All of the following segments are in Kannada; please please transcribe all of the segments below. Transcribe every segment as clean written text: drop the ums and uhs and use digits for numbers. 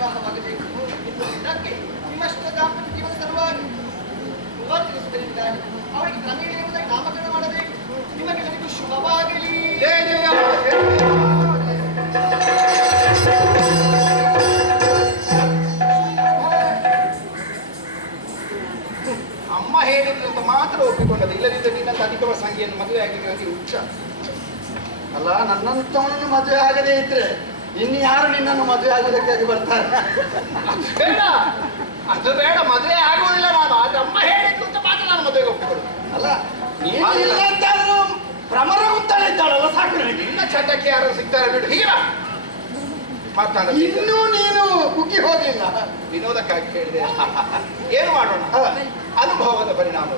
ವಿವಾಹವಾಗಬೇಕು. ಇದಕ್ಕೆ ನಿಮ್ಮಷ್ಟ ದಾಂಪತ್ಯ ಜೀವನ ಸಲುವಾಗಿ ತಿಳಿಸುವುದರಿಂದಾಗಿ ಅವರಿಗೆ ಕ್ರಮೇಣ ಎಂಬುದಾಗಿ ನಾಮಕರಣ ಮಾಡಬೇಕು. ನಿಮಗೆ ನನಗೂ ಶುಭವಾಗಲಿ. ಅಮ್ಮ ಹೇಳಿದ್ರು ಅಂತ ಮಾತ್ರ ಒಪ್ಪಿಕೊಂಡದ್ದು, ಇಲ್ಲದಿದ್ದರೆ ನಿನ್ನಂತ ಅಧಿಕ ಸಂಖ್ಯೆಯನ್ನು ಮದುವೆ ಆಗಿ ಹುಚ್ಚ ಅಲ್ಲ. ನನ್ನಂತವನನ್ನು ಮದುವೆ ಆಗದೇ ಇದ್ರೆ ಇನ್ನು ಯಾರು ನಿನ್ನನ್ನು ಮದುವೆ ಆಗುವುದಕ್ಕಾಗಿ ಬರ್ತಾರೆ? ಬೇಡ, ಅದು ಬೇಡ, ಮದುವೆ ಆಗುವುದಿಲ್ಲ ನಾನು. ಆದ್ರೆ ಅಮ್ಮ ಹೇಳಿದ್ರು ಅಂತ ಮಾತ್ರ ನಾನು ಮದುವೆಗೆ ಒಪ್ಪಿಕೊಳ್ಳು. ಅಲ್ಲ, ನೀನು ಇಲ್ಲ ಅಂತಾದ್ರೂ ಭ್ರಮರ ಉತ್ತಾಳ ಇದ್ದಾಳಲ್ಲ, ಸಾಕು ನನಗೆ. ಇನ್ನ ಚಟಕ್ಕೆ ಯಾರು ಸಿಗ್ತಾರೆ ಬಿಡು. ಹೀರ ಮಾತಾಡ, ಇನ್ನೂ ನೀನು ಕುಗ್ಗಿ ಹೋಗಿಲ್ಲ. ವಿನೋದಕ್ಕಾಗಿ ಕೇಳಿದೆ. ಏನು ಮಾಡೋಣ, ಅನುಭವದ ಪರಿಣಾಮ.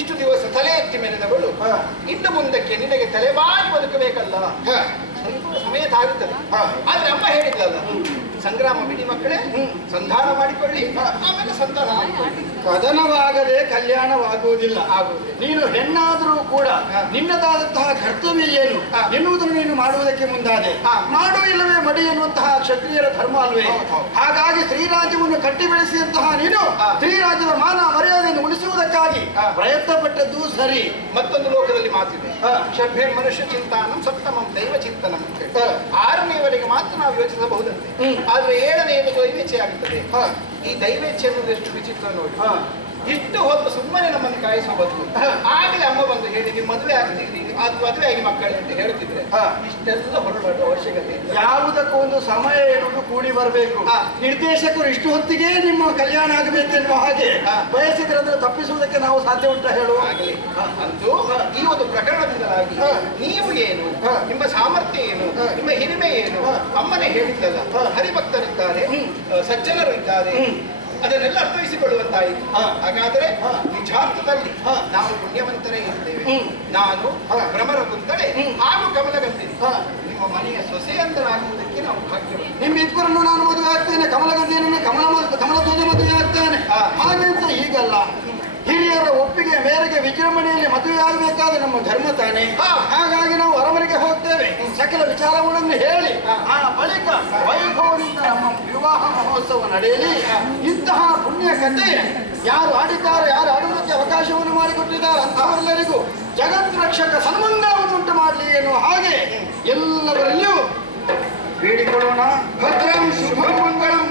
ಇಷ್ಟು ದಿವಸ ತಲೆ ಎತ್ತಿ ಮೆರೆದವಳು ಇನ್ನು ಮುಂದಕ್ಕೆ ನಿನಗೆ ತಲೆಬಾಗಿ ಬದುಕಬೇಕಲ್ಲ, ಸ್ವಲ್ಪ ಸಮಯ ತಾಗುತ್ತದೆ. ಆದ್ರೆ ಅಮ್ಮ ಹೇಳಿದ್ಲಲ್ಲ, ಸಂಗ್ರಾಮ ಬಿಡಿ ಮಕ್ಕಳೇ, ಸಂಧಾನ ಮಾಡಿಕೊಳ್ಳಿ, ಆಮೇಲೆ ಸಂತಾನ ಮಾಡಿಕೊಳ್ಳಿ. ಕದನವಾಗದೆ ಕಲ್ಯಾಣವಾಗುವುದಿಲ್ಲ. ನೀನು ಹೆಣ್ಣಾದರೂ ಕೂಡ ನಿನ್ನದಾದಂತಹ ಕರ್ತವ್ಯ ಏನು ಎನ್ನುವುದನ್ನು ನೀನು ಮಾಡುವುದಕ್ಕೆ ಮುಂದಾದೆ. ಮಾಡು ಇಲ್ಲವೇ ಮಡಿ ಎನ್ನುವಂತಹ ಕ್ಷತ್ರಿಯರ ಧರ್ಮ ಅಲ್ವೇ? ಹಾಗಾಗಿ ಶ್ರೀರಾಜ್ಯವನ್ನು ಕಟ್ಟಿ ಬೆಳೆಸಿದಂತಹ ನೀನು ಶ್ರೀರಾಜ್ಯದ ಮಾನ ಮರ್ಯಾದೆಯನ್ನು ಉಳಿಸುವುದಕ್ಕಾಗಿ ಪ್ರಯತ್ನ ಪಟ್ಟದ್ದು ಸರಿ. ಮತ್ತೊಂದು ಲೋಕದಲ್ಲಿ ಮಾತಿದೆ, ಷಡ್ಭೇ ಮನುಷ್ಯ ಚಿಂತಾನಂ ಸಪ್ತಮಂ ದೈವ ಚಿಂತನಂ. 6ನೇವರೆಗೆ ಮಾತ್ರ ನಾವು ಯೋಚಿಸಬಹುದಂತೆ, ಆದ್ರೆ 7ನೇದು ದೈವೇಚ್ಛೆ ಆಗುತ್ತದೆ. ಈ ದೈವೇಚ್ಛೆ ಅನ್ನೋದು ಎಷ್ಟು ವಿಚಿತ್ರ ನೋಡಿ. ಇಷ್ಟು ಹೊತ್ತು ಸುಮ್ಮನೆ ನಮ್ಮನ್ನು ಕಾಯಿಸುವ ಬದಲು ಆಗಲೇ ಅಮ್ಮ ಬಂದು ಹೇಳಿ ನೀವು ಮದುವೆ ಆಗ್ತಿದ್ರಿ, ಅದು ಮದುವೆ ಆಗಿ ಮಕ್ಕಳು ಅಂತ ಹೇಳುತ್ತಿದ್ರೆ ಇಷ್ಟೆಲ್ಲ ಹೊರಡುವ ಅವಶ್ಯಕತೆ ಇಲ್ಲ. ಯಾವುದಕ್ಕೂ ಒಂದು ಸಮಯ ಎನ್ನುವುದು ಕೂಡಿ ಬರಬೇಕು. ನಿರ್ದೇಶಕರು ಇಷ್ಟು ಹೊತ್ತಿಗೆ ನಿಮ್ಮ ಕಲ್ಯಾಣ ಆಗಬೇಕೆನ್ನುವ ಹಾಗೆ ಬಯಸಿದ್ರೆ ಅಂದ್ರೆ ತಪ್ಪಿಸುವುದಕ್ಕೆ ನಾವು ಸಾಧ್ಯ ಉಂಟ ಹೇಳುವ ಆಗಲಿ. ಅಂತೂ ಈ ಒಂದು ಪ್ರಕರಣದಿಂದಾಗಿ ನೀವು ಏನು, ನಿಮ್ಮ ಸಾಮರ್ಥ್ಯ ಏನು, ನಿಮ್ಮ ಹಿರಿಮೆ ಏನು, ಅಮ್ಮನೇ ಹೇಳಿದ್ದಲ್ಲ, ಹರಿಭಕ್ತರಿದ್ದಾರೆ, ಸಜ್ಜನರು ಇದ್ದಾರೆ, ಅದನ್ನೆಲ್ಲ ಅರ್ಥೈಸಿಕೊಳ್ಳುವಂತಾಯಿತು. ಹಾಗಾದರೆ ನಿಜಾರ್ಥದಲ್ಲಿ ನಾವು ಪುಣ್ಯವಂತರೇ ಇರ್ತೇವೆ. ನಾನು ಭ್ರಮರ ಕುಂತಳೆ ಹಾಗೂ ಕಮಲಗಂಧಿನಿ ನಿಮ್ಮ ಮನೆಯ ಸೊಸೆಯಂತರಾಗುವುದಕ್ಕೆ ನಾವು ಭಾಗ್ಯ. ನಿಮ್ಮ ಇಬ್ಬರನ್ನು ನಾನು ಮದುವೆ ಆಗ್ತೇನೆ, ಕಮಲಗಂಧಿಯನ್ನು ಕಮಲ ಧ್ವಜ ಮದುವೆ ಆಗ್ತೇನೆ ಹಾಗೆ ಅಂತ ಈಗಲ್ಲ. ಹಿರಿಯರ ಒಪ್ಪಿಗೆ ಮೇರೆಗೆ ವಿಜೃಂಭಣೆಯಲ್ಲಿ ಮದುವೆ ಆಗಬೇಕಾದ ನಮ್ಮ ಧರ್ಮ ತಾನೆ. ಹಾಗಾಗಿ ನಾವು ಅರಮನೆಗೆ ಹೋಗ್ತೇವೆ, ಸಕಲ ವಿಚಾರಗಳನ್ನು ಹೇಳಿ ಆ ಬಳಿಕ ವೈಭವದಿಂದ ನಮ್ಮ ವಿವಾಹ ಮಹೋತ್ಸವ ನಡೆಯಲಿ. ಇಂತಹ ಪುಣ್ಯ ಕಥೆ ಯಾರು ಆಡಿದ್ದಾರೆ, ಯಾರು ಆಡುವುದಕ್ಕೆ ಅವಕಾಶವನ್ನು ಮಾಡಿಕೊಟ್ಟಿದ್ದಾರೆ ಅಂತವರೆಲ್ಲರಿಗೂ ಜಗತ್ ರಕ್ಷಕ ಸನ್ಮಂಗಳವನ್ನು ಉಂಟು ಮಾಡಲಿ ಎನ್ನುವ ಹಾಗೆ ಎಲ್ಲವರಲ್ಲಿಯೂ ಬೇಡಿಕೊಳ್ಳೋಣ. ಭದ್ರಂ ಶುಭ ಮಂಗಳಂ.